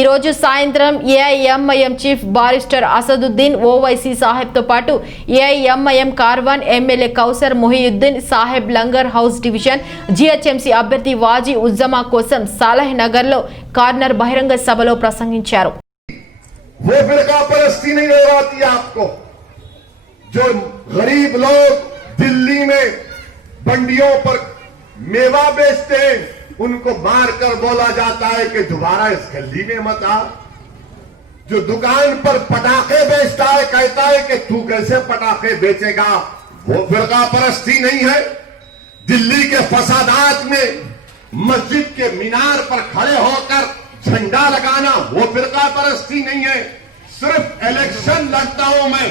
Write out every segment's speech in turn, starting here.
ఈ రోజు సాయంత్రం AIMIM chief barrister Asaduddin Owaisi Sahab తో పాటు AIMIM Karwan MLA Kausar Mohiuddin Sahab Langar House division GHMC అభ్యర్థి వాజీ ఉజ్జమా కోసం సాలహ్ నగర్ లో కార్నర్ బహిరంగ సభలో ప్రసంగించారు. वो फिरका परस्ती नहीं रहती है आपको। जो गरीब लोग दिल्ली में मंडियों पर मेवा बेचते हैं उनको मारकर बोला जाता है कि दोबारा इस गली में मत आ। जो दुकान पर पटाखे बेचता है कहता है कि तू कैसे पटाखे बेचेगा, वो फिरका परस्ती नहीं है। दिल्ली के फसादात में मस्जिद के मीनार पर खड़े होकर झंडा लगाना वो फिरका परस्ती नहीं है। सिर्फ इलेक्शन लड़ता हूं मैं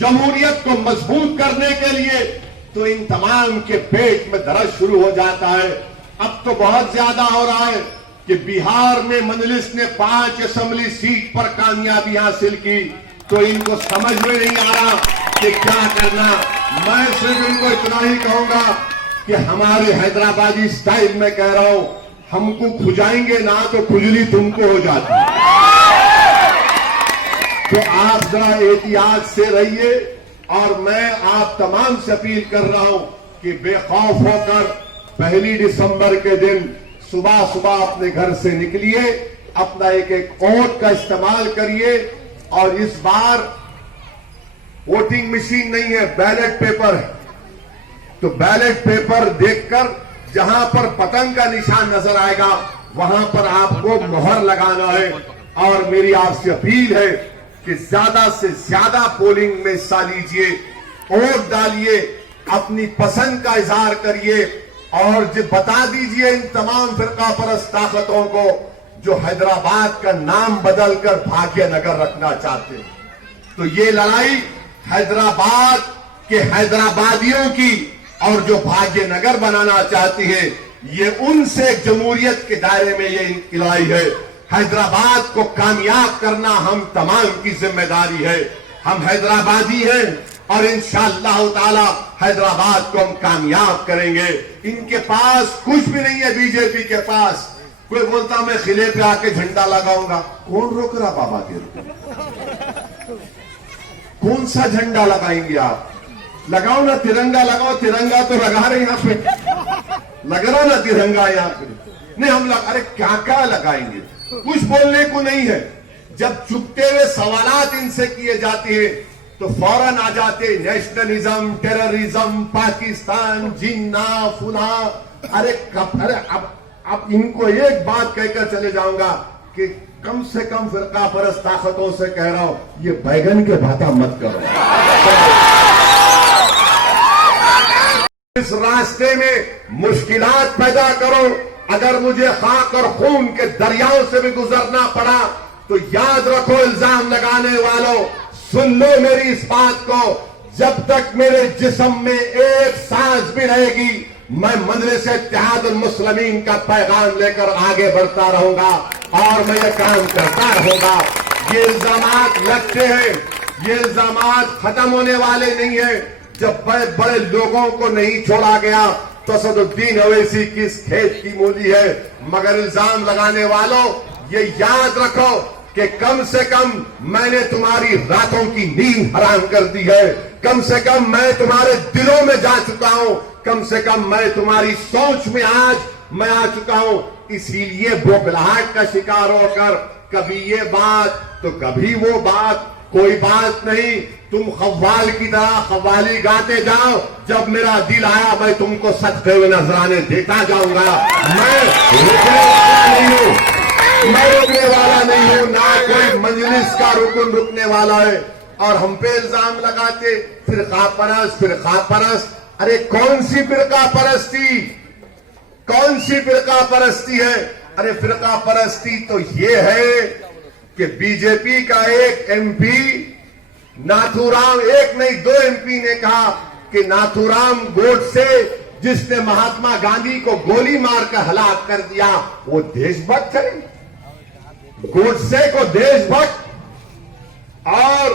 जमहूरियत को मजबूत करने के लिए, तो इन तमाम के पेट में दर्द शुरू हो जाता है। अब तो बहुत ज्यादा हो रहा है कि बिहार में मजलिस ने 5 असेंबली सीट पर कामयाबी हासिल की, तो इनको समझ में नहीं आ रहा कि क्या करना। मैं सिर्फ इनको इतना ही कहूंगा कि हमारे हैदराबादी स्टाइल में कह रहा हूं, हमको खुजाएंगे ना तो खुजली तुमको हो जाती है। तो आप जरा एहतियात से रहिए और मैं आप तमाम से अपील कर रहा हूं कि बेखौफ होकर 1 दिसंबर के दिन सुबह सुबह अपने घर से निकलिए, अपना एक एक वोट का इस्तेमाल करिए। और इस बार वोटिंग मशीन नहीं है, बैलेट पेपर है। तो बैलेट पेपर देखकर जहां पर पतंग का निशान नजर आएगा वहां पर आपको मोहर लगाना है। और मेरी आपसे अपील है कि ज्यादा से ज्यादा पोलिंग में हिस्सा लीजिए, वोट डालिए, अपनी पसंद का इजहार करिए और जो बता दीजिए इन तमाम फिरका परस्त ताकतों को जो हैदराबाद का नाम बदलकर भाग्यनगर रखना चाहते हैं। तो ये लड़ाई हैदराबाद के हैदराबादियों की और जो भाग्यनगर बनाना चाहती है, ये उनसे जमहूरियत के दायरे में ये लड़ाई है। हैदराबाद को कामयाब करना हम तमाम की जिम्मेदारी है। हम हैदराबादी हैं और इंशाअल्लाह ताला हैदराबाद को हम कामयाब करेंगे। इनके पास कुछ भी नहीं है, बीजेपी के पास। कोई बोलता मैं किले पे आके झंडा लगाऊंगा, कौन रोक रहा बाबा तेरे को? कौन सा झंडा लगाएंगे आप? लगाओ ना तिरंगा, लगाओ तिरंगा तो लगा रहे यहां पे, लग रहा ना तिरंगा यहां पे। नहीं हम अरे क्या क्या लगाएंगे, कुछ बोलने को नहीं है। जब चुपते हुए सवालात इनसे किए जाते हैं तो फौरन आ जाते नेशनलिज्म, टेररिज्म, पाकिस्तान, जिन्ना फुला। अरे अब इनको एक बात कहकर चले जाऊंगा कि कम से कम फिरका परस्त ताकतों से कह रहा हूं, ये बैगन के भाता मत करो। इस रास्ते में मुश्किलात पैदा करो। अगर मुझे खाक और खून के दरियाओं से भी गुजरना पड़ा तो याद रखो इल्जाम लगाने वालों, सुन लो मेरी इस बात को, जब तक मेरे जिस्म में एक सांस भी रहेगी मैं मजलिस इत्तेहादुल मुस्लिमीन का पैगाम लेकर आगे बढ़ता रहूंगा और मैं ये काम करता रहूंगा। ये इल्जामात लगते हैं, ये इल्जामात खत्म होने वाले नहीं है। जब बड़े बड़े लोगों को नहीं छोड़ा गया तो असदुद्दीन ओवैसी किस खेत की मूली है। मगर इल्जाम लगाने वालों ये याद रखो कि कम से कम मैंने तुम्हारी रातों की नींद हराम कर दी है, कम से कम मैं तुम्हारे दिलों में जा चुका हूं, कम से कम मैं तुम्हारी सोच में आज मैं आ चुका हूं। इसीलिए बौखलाहट का शिकार होकर कभी ये बात तो कभी वो बात, कोई बात नहीं। तुम खव्वाल की तरह खव्वाली गाते जाओ, जब मेरा दिल आया मैं तुमको सजते हुए नजराने देता जाऊंगा। मैं रुकने वाला नहीं हूं, मैं रुकने वाला नहीं हूं, ना कोई मजलिस का रुकन रुकने वाला है। और हम पे इल्जाम लगाते फिरका परस्त, फिरका परस्त। अरे कौन सी फिरका परस्ती, कौन सी फिरका परस्ती है? अरे फिरका परस्ती तो ये है कि बीजेपी का एक एमपी नाथूराम, एक नहीं 2 एमपी ने कहा कि नाथूराम गोडसे जिसने महात्मा गांधी को गोली मारकर हलाक कर दिया वो देशभक्त है। गोडसे को देशभक्त। और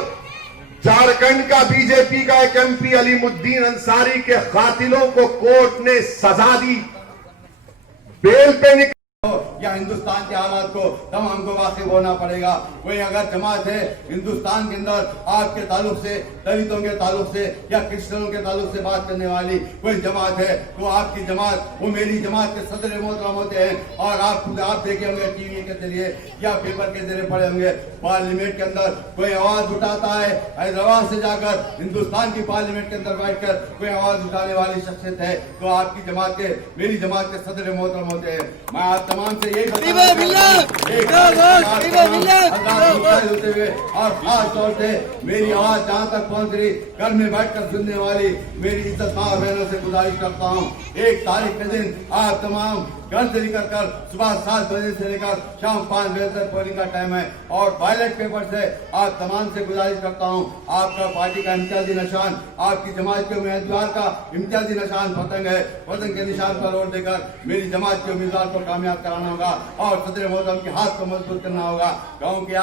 झारखंड का बीजेपी का एक एमपी अलीमुद्दीन अंसारी के कातिलों को कोर्ट ने सजा दी, बेल पे निकल या हिंदुस्तान के हालात को तमाम को वाकिफ होना पड़ेगा। कोई अगर जमात है हिंदुस्तान के अंदर आपके ताल्लुक से, दलितों के ताल्लुक से या क्रिश्चियनों के ताल्लुक से बात करने वाली कोई जमात है तो आपकी जमात वो मेरी जमात के सदर मोहतरम होते हैं। और आप देखे होंगे टीवी के जरिए या पेपर के जरिए पढ़े होंगे, पार्लियामेंट के अंदर कोई आवाज उठाता है, हैदराबाद से जाकर हिंदुस्तान की पार्लियामेंट के अंदर बैठकर कोई आवाज उठाने वाली शख्सियत है तो आपकी जमात के, मेरी जमात के सदर मोहतरम होते हैं। मैं आप तमाम से यही होते हुए और खास तौर से मेरी आवाज जहाँ तक पहुँच रही घर में बैठकर सुनने वाली मेरी इज्जत माँ बहनों से गुजारिश करता हूँ, 1 तारीख के दिन आप तमाम घर से निकल कर सुबह 7 बजे से लेकर शाम 5 बजे तक पोलिंग का टाइम है और बैलेट पेपर से आप तमाम से गुजारिश करता हूं, आपका पार्टी का इम्तियाजी निशान, आपकी जमात के उम्मीदवार का इम्तियाजी निशान पतंग है। पतंग के निशान पर वोट देकर मेरी जमात के उम्मीदवार को कामयाब कराना होगा और सदर मोहतरम के हाथ को मजबूत करना होगा। कहूँ कि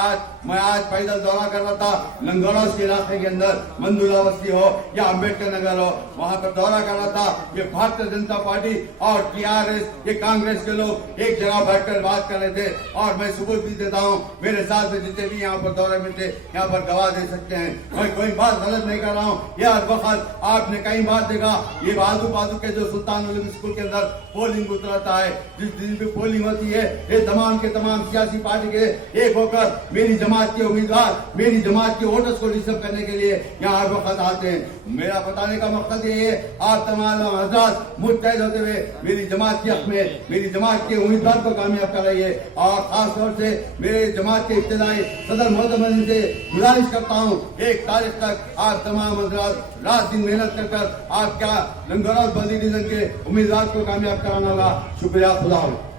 मैं आज पैदल दौरा कर रहा था लंगरौस के इलाके के अंदर, मंदुला बस्ती हो या अम्बेडकर नगर हो, वहां पर दौरा कर रहा था। ये भारतीय जनता पार्टी और टीआरएस, ये कांग्रेस के लोग एक जगह बैठकर बात कर रहे थे और मैं सबूत भी देता हूँ, मेरे साथ में जितने भी यहाँ पर दौरे में थे यहाँ पर गवाह दे सकते हैं। मैं कोई बात गलत नहीं कर रहा हूँ। यह हर वक्त आपने कई बार देखा ये बाजू के जो सुल्तान स्कूल के अंदर पोलिंग उतरता है, जिस दिन भी पोलिंग होती है ये तमाम के तमाम सियासी पार्टी के एक होकर मेरी जमात के उम्मीदवार, मेरी जमात के वोटर्स को रिसीव करने के लिए यहाँ हर वक्त आते हैं। मेरा बताने का मकसद ये है, आप तमाम हजरात मुत्तहिद होते हुए मेरी जमात के हक में, मेरी जमात के उम्मीदवार को कामयाब कराइए और खास तौर से मेरे जमात के इब्तिदाई सदर मोहतरम से गुजारिश करता हूँ, 1 तारीख तक आप तमाम हजरात रात दिन मेहनत कर आप क्या लंगरौस बंदी डिवीजन के उम्मीदवार को कामयाब कराना होगा। शुक्रिया, खुदा हाफिज़।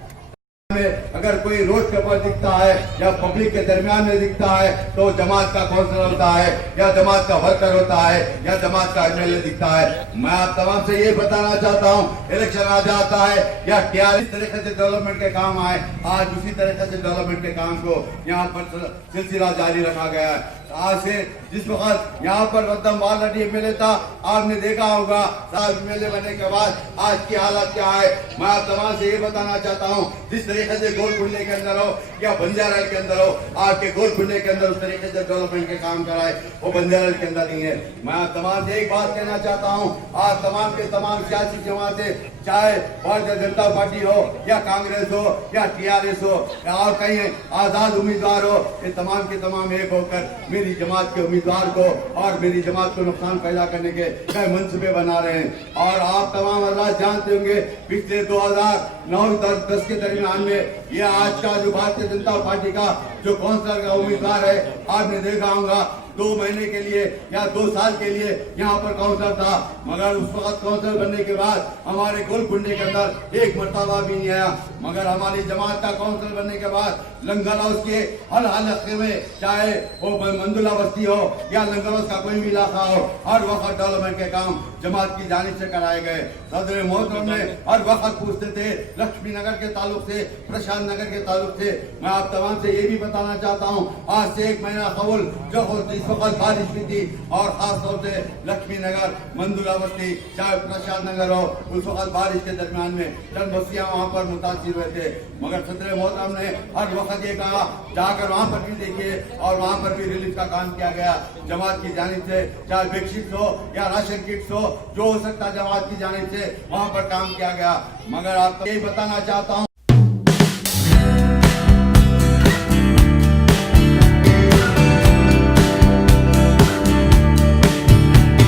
अगर कोई रोड के ऊपर दिखता है या पब्लिक के दरमियान में दिखता है तो जमात का काउंसलर होता है या जमात का वर्कर होता है या जमात का एमएलए दिखता है। मैं आप तमाम से ये बताना चाहता हूँ, इलेक्शन आ जाता है या क्या इस तरीके से डेवलपमेंट के काम आए, आज उसी तरीके से डेवलपमेंट के काम को यहाँ पर सिलसिला जारी रखा गया है। आज से जिस वक्त यहाँ पर रद्दम बालरेड्डी एमएलए था, आपने देखा होगा साहब एमएलए बनने के बाद आज की हालत क्या है। मैं आप तमाम से ये बताना चाहता हूँ, जिस तरीके से गोलकुंडे के अंदर हो या बंजारा के अंदर हो, आपके गोलकुंडे के अंदर उस तरीके से डेवलपमेंट के काम कराए वो बंजारा के अंदर नहीं है। मैं आप तमाम से एक बात कहना चाहता हूँ, आज तमाम के तमाम सियासी जमातें, चाहे भारतीय जनता पार्टी हो या कांग्रेस हो या टीआरएस हो या और कहीं आजाद उम्मीदवार हो, ये तमाम के तमाम एक होकर मेरी जमात के उम्मीदवार को और मेरी जमात को नुकसान पैदा करने के कई मंसूबे बना रहे हैं। और आप तमाम हजरात जानते होंगे पिछले 2009-10 के दरमियान में ये आज का जो भारतीय जनता पार्टी का जो काउंसलर का उम्मीदवार है, आपने देखा होगा 2 महीने के लिए या 2 साल के लिए यहाँ पर काउंसलर था, मगर उस वक्त काउंसलर बनने के बाद हमारे गोलकुंडे के अंदर एक मरतबा भी नहीं आया। मगर हमारी जमात का काउंसलर बनने के बाद लंगरौस के हर इलाके में, चाहे वो मंदुला बस्ती हो या लंगरौस का कोई भी इलाका हो, हर वक्त डेवलपमेंट के काम जमात की जानिब से कराए गए। सदर मोहतरम ने हर वक्त पूछते थे लक्ष्मी नगर के ताल्लुक से, प्रशांत नगर के ताल्लुक से। मैं आप तमाम से ये भी बताना चाहता हूँ, आज से 1 महीना कबल जो इस वक्त बारिश भी थी और खास तौर से लक्ष्मी नगर, मंदुला बस्ती, चाहे प्रशांत नगर हो, उस वक्त बारिश के दरमियान में चंद बस्तियां वहाँ पर मुतासिर हुए थे। मगर सदर मोहतरम ने हर वक्त ये कहा जाकर वहाँ पर भी देखिए और वहाँ पर भी रिलीफ का काम किया गया जमात की जानिब से, चाहे बेडशीट हो या राशन किट्स हो, जो हो सकता जमात की जानिब से वहाँ पर काम किया गया। मगर आपको यही बताना चाहता हूँ